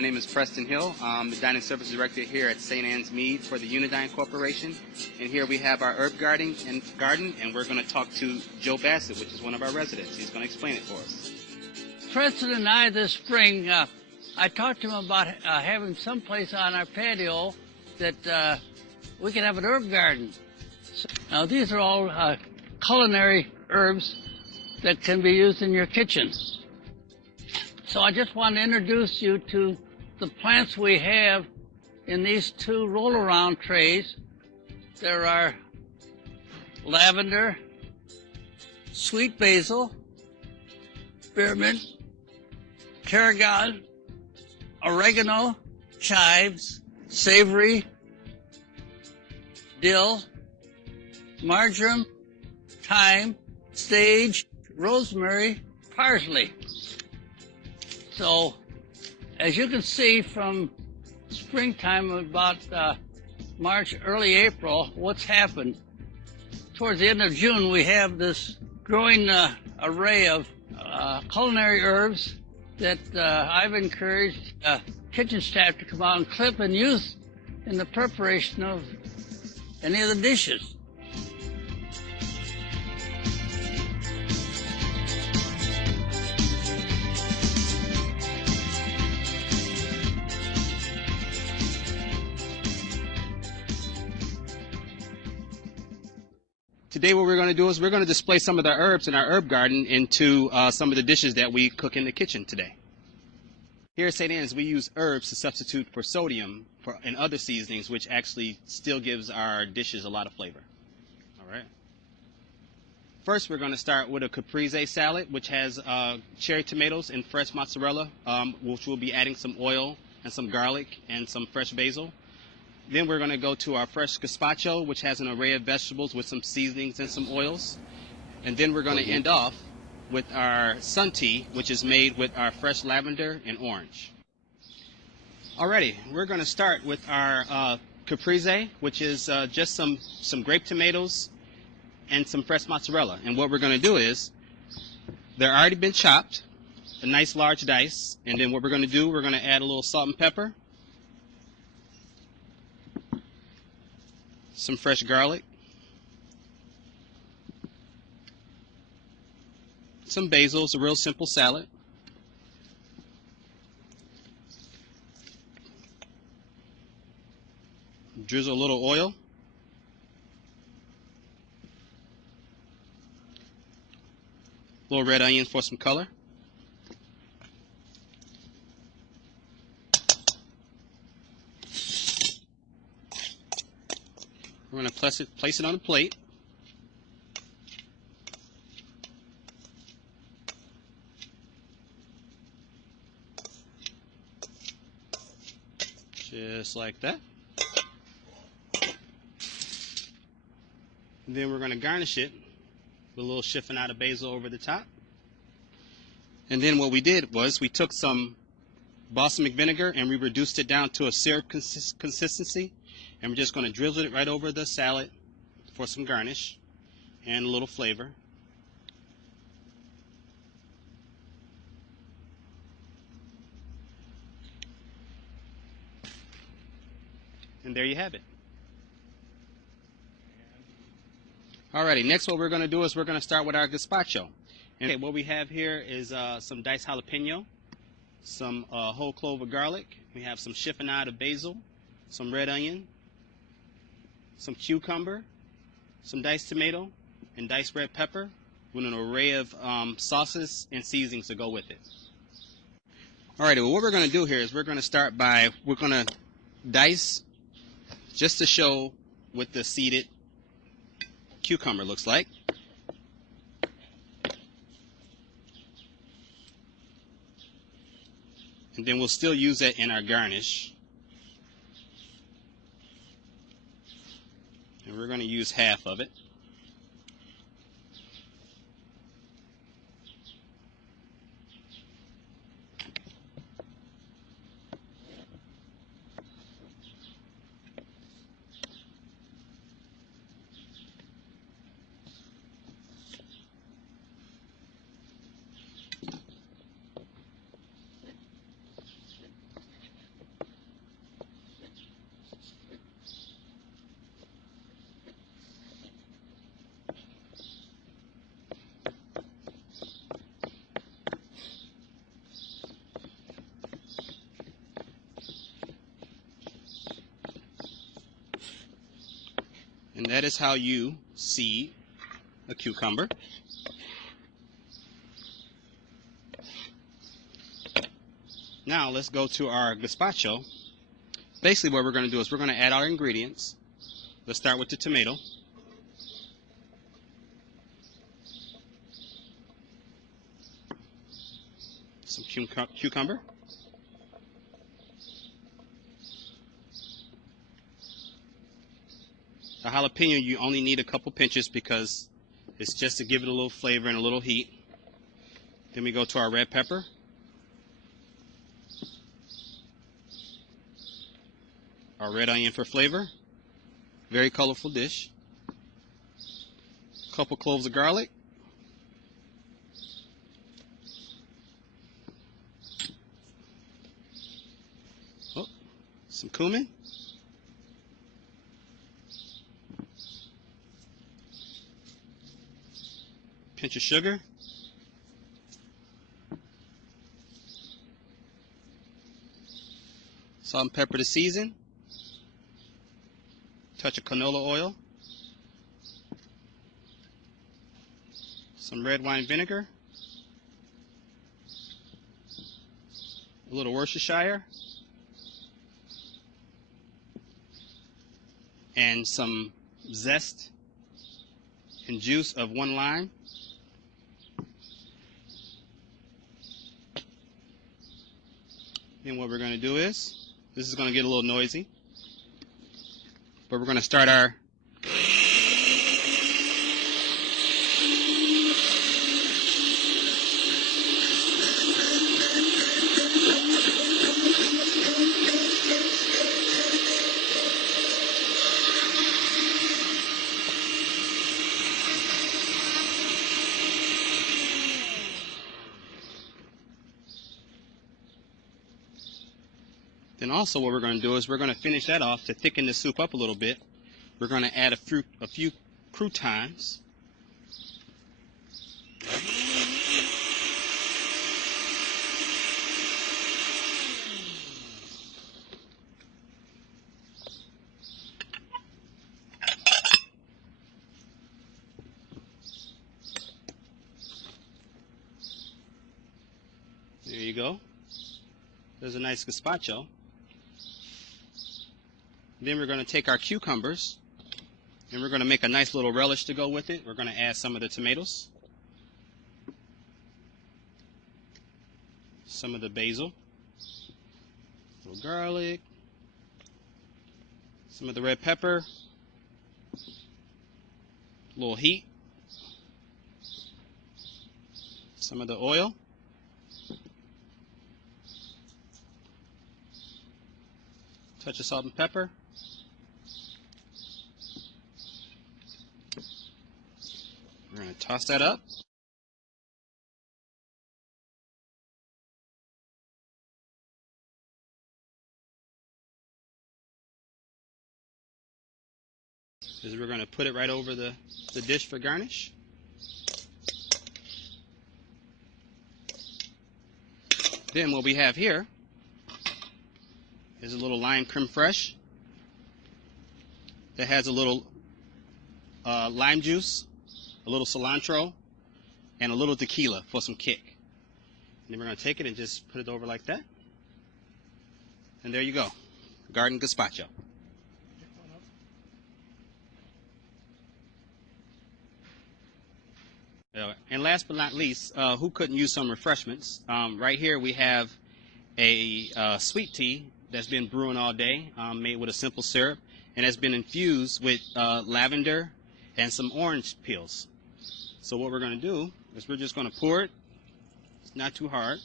My name is Preston Hill. I'm the Dining Service Director here at St. Anne's Mead for the Unidine Corporation. And here we have our herb garden, and we're going to talk to Joe Bassett, which is one of our residents. He's going to explain it for us. Preston and I this spring, I talked to him about having someplace on our patio that we could have an herb garden. Now these are all culinary herbs that can be used in your kitchen. So I just want to introduce you to the plants we have in these two roll-around trays. There are lavender, sweet basil, spearmint, tarragon, oregano, chives, savory, dill, marjoram, thyme, sage, rosemary, parsley. So, as you can see from springtime, about March, early April, what's happened? Towards the end of June, we have this growing array of culinary herbs that I've encouraged kitchen staff to come out and clip and use in the preparation of any of the dishes. Today what we're going to do is we're going to display some of the herbs in our herb garden into some of the dishes that we cook in the kitchen today. Here at St. Anne's, we use herbs to substitute for sodium and other seasonings, which actually still gives our dishes a lot of flavor. All right. First, we're going to start with a caprese salad, which has cherry tomatoes and fresh mozzarella, which we'll be adding some oil and some garlic and some fresh basil. Then we're going to go to our fresh gazpacho, which has an array of vegetables with some seasonings and some oils. And then we're going to end off with our sun tea, which is made with our fresh lavender and orange. Alrighty, we're going to start with our caprese, which is just some grape tomatoes and some fresh mozzarella. And what we're going to do is, they're already been chopped, a nice large dice. And then what we're going to do, we're going to add a little salt and pepper, some fresh garlic, some basil. It's a real simple salad. Drizzle a little oil. Little red onions for some color. We're going to place it on a plate. Just like that. And then we're going to garnish it with a little chiffonade basil over the top. And then what we did was we took some balsamic vinegar and we reduced it down to a syrup consistency. And we're just going to drizzle it right over the salad for some garnish and a little flavor. And there you have it. Alrighty, next what we're going to do is we're going to start with our gazpacho. And what we have here is some diced jalapeno, some whole clove of garlic. We have some chiffonade of basil, some red onion, some cucumber, some diced tomato, and diced red pepper with an array of sauces and seasonings to go with it. Alrighty, well, what we're going to do here is we're going to start by, we're going to dice just to show what the seeded cucumber looks like. And then we'll still use that in our garnish. And we're going to use half of it. And that is how you seed a cucumber. Now let's go to our gazpacho. Basically what we're going to do is we're going to add our ingredients. Let's start with the tomato. Some cucumber. The jalapeno, you only need a couple pinches because it's just to give it a little flavor and a little heat. Then we go to our red pepper. Our red onion for flavor. Very colorful dish. A couple cloves of garlic. Oh, some cumin. Pinch of sugar. Salt and pepper to season. Touch of canola oil. Some red wine vinegar. A little Worcestershire. And some zest and juice of 1 lime. Then what we're going to do is, this is going to get a little noisy, but we're going to start our Then also what we're going to do is we're going to finish that off to thicken the soup up a little bit. We're going to add a few croutons. There you go. There's a nice gazpacho. Then we're going to take our cucumbers and we're going to make a nice little relish to go with it. We're going to add some of the tomatoes, some of the basil, a little garlic, some of the red pepper, a little heat, some of the oil, touch of salt and pepper. We're going to toss that up. We're going to put it right over the dish for garnish. Then what we have here is a little lime creme fraiche that has a little lime juice, a little cilantro, and a little tequila for some kick. And then we're going to take it and just put it over like that. And there you go, garden gazpacho. And last but not least, who couldn't use some refreshments? Right here we have a sweet tea that's been brewing all day, made with a simple syrup, and has been infused with lavender and some orange peels. So what we're going to do is we're just going to pour it. It's not too hard.